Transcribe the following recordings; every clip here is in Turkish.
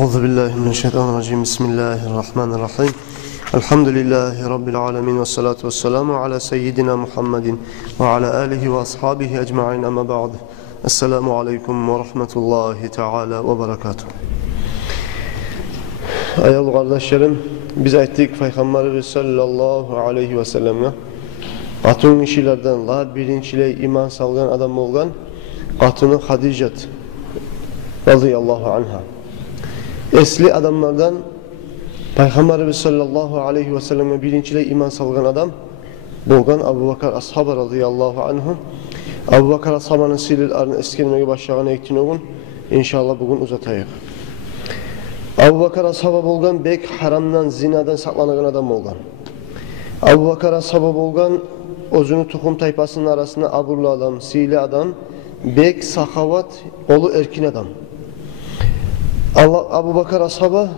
Euzubillahimineşşeytanirracim. Bismillahirrahmanirrahim. Elhamdülillahi Rabbil alemin ve salatu ve selamu ala seyyidina Muhammedin ve ala alihi ve ashabihi ecma'in ama ba'd. Esselamu aleyküm ve rahmetullahi teala ve berekatuhu. Ayol kardeşlerim, biz ayttık Peygamber sallallahu aleyhi ve sellem'e qatun kişilerden la birinçile iman salgan adam olgan qatunu Hadijet radıyallahu anha. Esli adamlardan Peygamberimiz sallallahu aleyhi ve selleme birinçile iman salgan adam bolgan Abu Bakar ashaba radıyallahu anhum. Abu Bakar ashabanın silillerini eskermeye başlayan ektin ogun. İnşallah bugün uzatayıq. Abu Bakar ashaba bolgan bek haramdan, zinadan saklanan adam olgan. Abu Bakar ashaba bolgan özünü tukum tayfasının arasında aburlu adam, sili adam, bek sahavat, olu erkin adam. Abu Bakar ashaba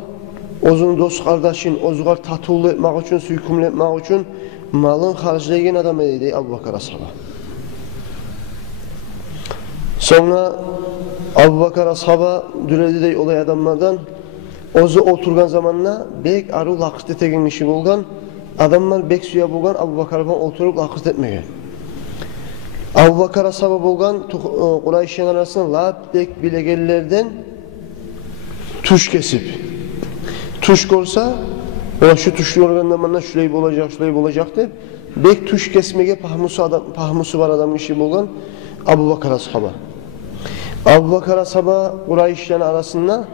özünü dost kardeşin, özgar tatullu etmek için, suikumlu etmek için malın harclayan adam edeydi Abu Bakar ashaba. Sonra Abu Bakar ashaba düredi olay adamlardan ozu oturgan zamanla bek arı lakıt etegen işi bolgan adamlar bek suya bolgan Abu Bakar'dan oturup lakıt etmegen. Abu Bakar ashaba bolgan Kurayş'ın arasında lap bek bilegellerden tuş kesip tuş olsa o şu tuşlu organ zamanla şurayı olacak deyip bek tuş kesmege pahmusu var adamın işi bolgan Abu Bakar ashaba. Abu Bakar ashaba Kurayş'ın arasında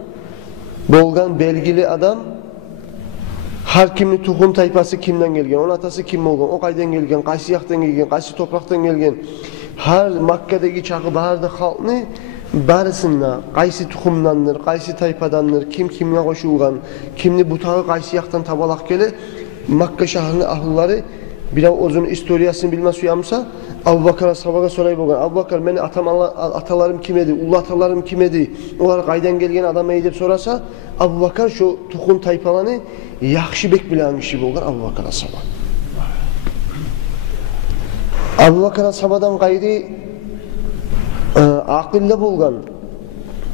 bolgan belgili adam her kimin tukum tayfası kimden gelgen, onun atası kim olgan, o kaydan gelgen, qaysı yaktan gelgen, qaysı topraktan gelgen, her Makke'deki çakı baharda halkını barısında qaysı tukumdandır, qaysı tayfadandır, kim kimle koşulgan, kimni butağı qaysı yaktan tabalak gele, Makke şahrının ahılları bir uzun istoriyasını bilmez uyamsa Abu Bakar ashabına sorayı bolgan. Abu Bakar beni atalarım kim edi, ulu atalarım kim edi, onlar qaydan gelgen adam edip sorasa Abu Bakar şu tukum tayfalarını yaxşı bek bilen kişi bolgan Abu Bakar ashaba. Abu Bakar ashabadan gayri aqille bolgan.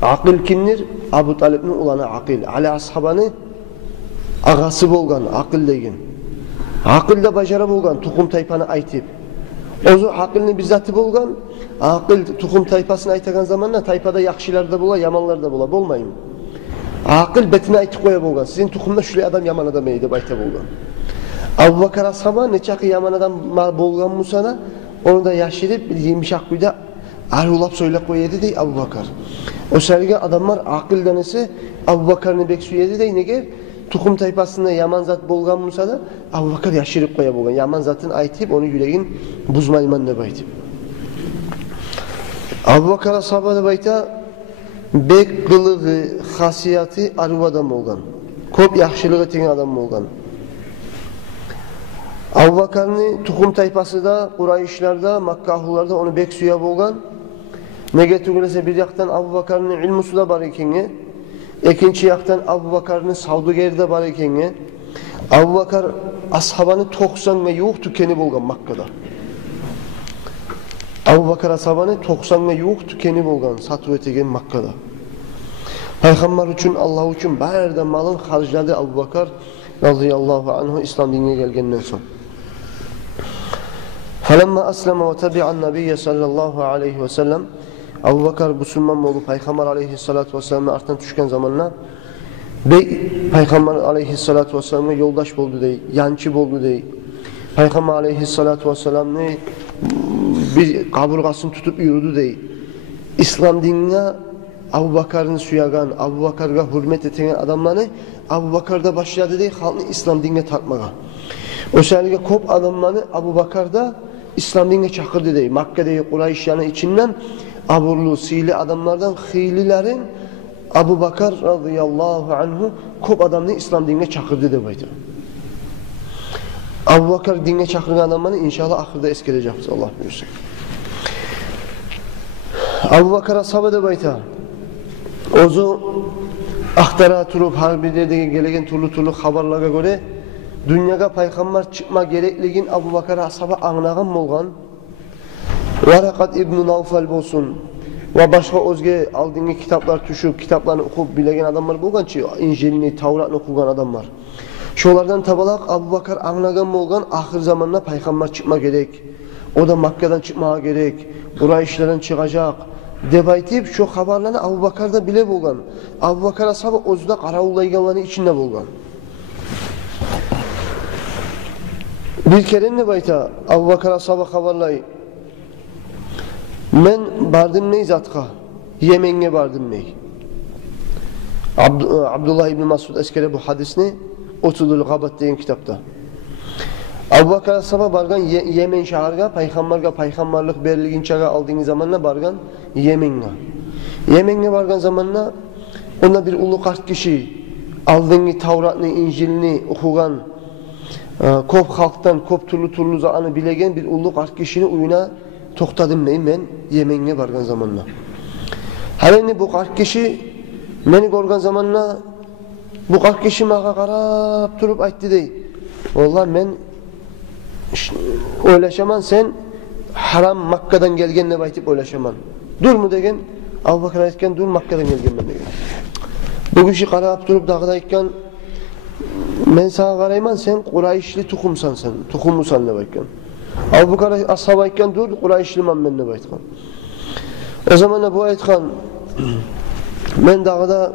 Aqil kimdir? Abu Talib'nin ulanı Aqil. Ali ashabanı ağası bolgan, Aqil degen. Aqil de bajara bolgan, tukum tayfanı aytip. Ozu Aqil'nin bizzatı bolgan, Aqil tukum tayfasını aytagan zamanla tayfada yaxşılar da bola, yamanlar da bola, bolmayın. Aqil betine aytıp koya bolgan, sizin tukumda şuraya adam yaman adam eydi bayta bolgan. Abu Bakar ashaba neçaki yaman adam bolgan musana, onu da yaşırıp yemişak kuyda arulap söyle koyedi dey Abu Bakar. O sergi adamlar Aqil denesi Abu Bakar'ını beksu yedi dey neger? Tukum tayfasında yaman zat bolgan musa da Abu Bakar yaşırıp koya bolgan. Yaman zatın aytip onu yüreğin buzma imanına baytip. Abu Bakar ashaba da bayta bek kılığı, hasiyatı arı adam bolgan. Kop yaxşılığı teng adam bolgan. Abu Bakar'ın tukum tayfası da Kurayşlarda, Makkahlılarda onu bek suya bolgan. Ne getirgilese bir yaktan Abu Bakar'ın ilmusu da var ikenge. İkinci yaktan Abu Bakar'ın savdugeri de var ikenge. Abu Bakar ashabanı 90 ve yuh tükeni bolgan Makka'da. Abu Bakar ashabanı 90 ve yuh tükeni bolgan satı ötegen Makka'da. Peygamber için, Allah için bayırda malın harcadı Abu Bakar radıyallahu anhu İslam dinine gelgenden son. Falemma aslama ve tabi'an nabiyye sallallahu aleyhi ve sellem Abu Bakar Müslüman olup Peygamber aleyhissalatu vesselam'ın arttan düşken zamanla Peygamber aleyhissalatu vesselam'ın yoldaş oldu dey, yancı oldu dey. Peygamber aleyhissalatu vesselam'ın bir kaburgasını tutup yürüdü dey. İslam dinine Abu Bakar'ın suyagan, Abu Bakar'a hürmet eten adamları Abu Bakar'da başladı dey, halkını İslam dinine takmağa. O sergi kop adamları Abu Bakar'da İslam dinine çakırdı dey. Makke'deki Kurayşyanın içinden aburlu, sili adamlardan hililerin Abu Bakar radıyallahu anhu kop adamını İslam dinine çakırdı de baydı. Abu Bakar dinine çakırgan adamları inşallah ahırda eskeleyeceğiz Allah buyursun. Abu Bakar ashaba da bayta. Ozu ahtara turup harbide gelegen turlu haberlara göre dünyaya peygamber çıkma gerekligin Abu Bakar ashaba anlagan bolgan. Varakat İbn Nawfal bolsun, ve başka özge aldığın kitaplar tuşup, kitaplarını okuyup bilegen adamlar bulgan ki, İncil'ini, Tavrat'ını okuyan adamlar. Şolardan tabalak Abu Bakar anlagan bolgan ahir zamanla paygamber çıkma gerek. O da Makka'dan çıkmaya gerek. Kurayşlardan çıkacak. Dep aytip şu haberlerini Abu Bakar da bile bolgan. Abu Bakar ashabı ozda qarawullayganların içinde bolgan. Bir kere ne bayta Abu Bakar ashabı haberlay. Men bardım ney zatqa. Yemen'e bardım ney. Abdullah ibn Masud eskere bu hadisini Otudul Gabat degan kitapta. Abu Bakar ashabı bargan Yemen şaharga, paygambarlık berilginçaga aldığın zamanla bargan Yemen'e. Yemen'e bargan zamanla ona bir ulu kart kişi aldığın Tavrat'ını, İncil'ini okugan, kop halktan, kop turlu zaanı bilegen bir ulu kart kişinin uyuna toxtadım neyim ben Yemen'e bargan zamanla. Halini bu kart kişi beni görgen zamanla bu kart kişi mağa qarab turup aytdı dey. Vallahi men oylaşaman sen haram Makka'dan gelgenle baytip oylaşaman. Dur mu degen? Abu Bakar aytken dur Makka'dan gelgen ben degen. Bu kişi qarab turup dağda aytken men sana qarayman sen Kurayşli tukumsan sen, tukumusan ne baytken. Abu Bakar ashab aytken dur Kurayşliman ben ne baytken. O zaman bu aytkan men dağda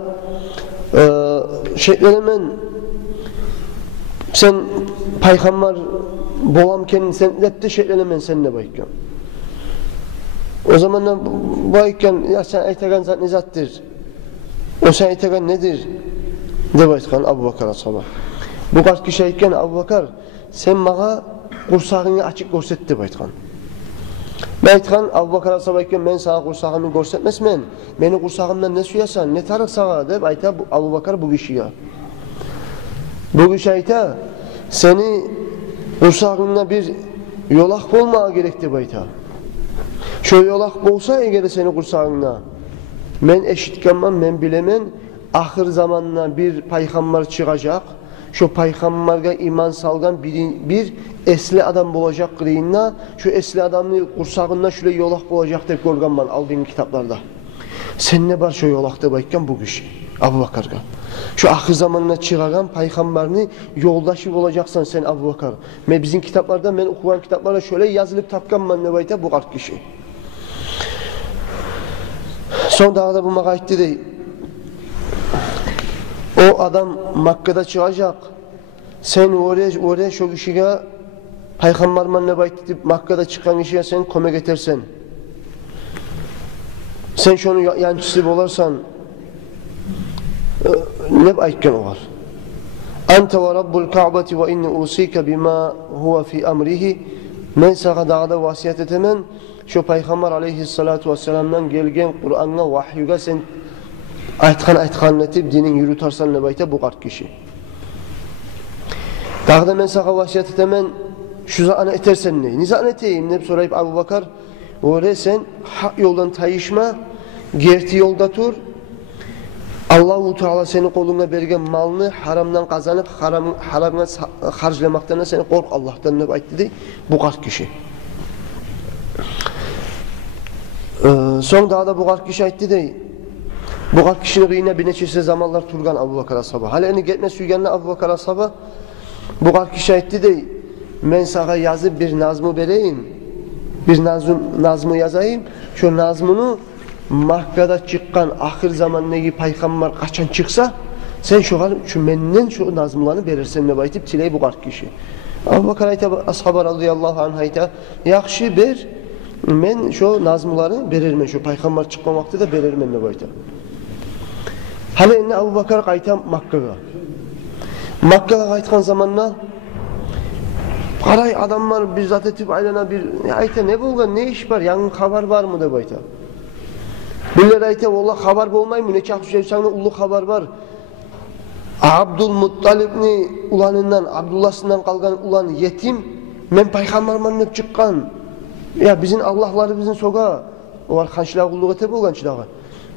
şeylenemen sen paygamber bolamken sen depte şeylenemen sen ne bayken. O zaman bayken ya sen aytagan zat ne zattir? O sen aytagan nedir? De baytkan Abu Bakar ashaba. Bu kaç kişi aytken Abu Bakar sen mağa kursağını açık görset de baytkan. Baytkan Abu Bakar ashaba aytken ben sana kursağımı görsetmesmen. Beni kursağımdan ne suyasan, ne tarık sağa dep ayta Abu Bakar bu kişiye. Bu kişi ayta seni kursağında bir yolak olmaya gerekti bayta. Şu yolak olsa eğer seni kursağında men eşitkenman, men bilemen ahir zamanla bir paygamber çıkacak. Şu paygamberga iman salgan bir esli adam olacak kırıyınla şu esli adamın kursağında şöyle yolak olacak deyip görgen ben aldığım kitaplarda. Sen ne var şu yolakta bayken bu kişi Abu Bakar'ga. Şu ahir zamanına çıkaran paygamberini yoldaşı olacaksan sen Abu Bakar. Bizim kitaplarda ben okuyan kitaplarda şöyle yazılıp tapkan ben ne bayta bu kart kişi. Son dağda bu mağa itti dey. O adam Makka'da çıkacak. Sen oraya şu kişiye paygamberman ne bayt deyip Makka'da çıkan kişiye sen kome getirsen. Sen şunu yancısı olarsan ne aytken o var. Ente ve Rabbul Ka'beti ve inni usika bima huve fi amrihi. Men sana dağda vasiyet etemen şu paygamber aleyhissalatu vesselam'dan gelgen Kur'an'a vahyuga sen aytkan etip dinin yürütarsan ne bayta bu kart kişi. Dağda men sana vasiyet etemen şu za'anı etersen ne? Ni za'anı eteyim ne sorayıp Abu Bakar oraya sen hak yoldan tayışma, gerti yolda tur. Allah-u Teala senin koluna bergen malını haramdan kazanıp haramdan harclamaktan seni kork Allah'tan ne aytdı dey bu kart kişi. Son dağda bu kart kişi aytdı dey. Bu kart kişinin riyine bir neçesi zamanlar turgan Abu Bakar ashaba. Hala eni getme süygenle Abu Bakar ashaba bu kart kişi aytdı dey. Men sana yazıp bir nazmı vereyim. Bir nazmı yazayım. Şu nazmını Makka'da çıkan ahir zaman negi paygamber kaçan çıksa sen şu menden şu nazmlarını verirsen ne baytip tiley bu kart kişi. Abu Bakar ayta ashaba radıyallahu anh ayta yaxşı ber men şu nazmlarını verirmen şu paygamber çıkmamakta da verirmen ne bayta. Hala enne Abu Bakar ayta Makka'ga. Makka'ga aytkan zamanla qaray adamlar bizzat etip aylana bir ayta ne bolgan ne iş var yanın haber var mı de bayta. Biller ayta vallahi haber bolmay mı ne çaqışaysan ulu haber var. Abdülmuttalibni ulanından Abdullah'sından kalgan ulan yetim men paygamberman ne çıkkan. Ya bizim Allah'ları bizim soga var xançılığa kulluk ete bolgan çıdağı.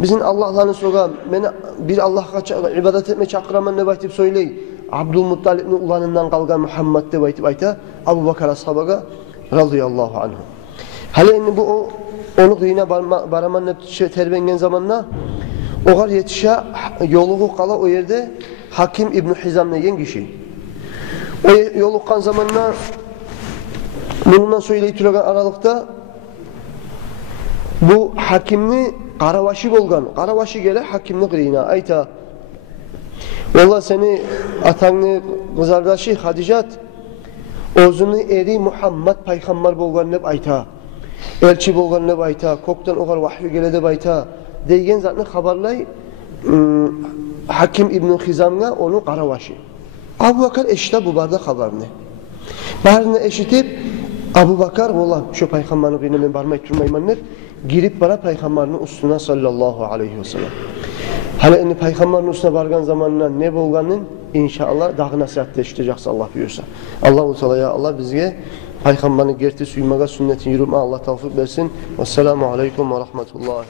Bizim Allah'ların soga meni bir Allah'a ibadet etme çaqıraman ne baytip söyley. Abdülmuttalibni ulanından kalgan Muhammed de baytip ayta Abu Bakar ashabaga radıyallahu anhu. Hala endi bu onu kıyına baraman terbengen zamanla oğar yetişe yoluğu kala o yerde Hakim İbn Hizam degen kişi. O yoluğan zamanla bundan söyleyip turgan aralıkta bu Hakimni Qaravaşı bolgan. Qaravaşı gele Hakimni kıyına ayta. Valla seni atanı kızardaşı Hadicat özünü eri Muhammed peygamber bolgan deb ayta. Elçi bolgan deb ayta. Koktan oğar vahyi gele deb ayta. Degen zatını haberlay Hakim İbn Hizam'a onu Qaravaşı. Abu Bakar eşite bu barda haberini. Barını eşitip Abu Bakar valla şu peygamberin kıyına men barmay turmayman deb girip bara peygamberin üstüne sallallahu aleyhi ve sellem. Hala indi peygamberin üstüne bargan zamanla ne bolganın inşallah daha nasihatte işitecekse Allah buyursa. Allahu Teala ya Allah bizge peygamberin gerti suymaga sünnetin yürüme Allah tevfik versin. Vesselamu aleyküm ve rahmetullah.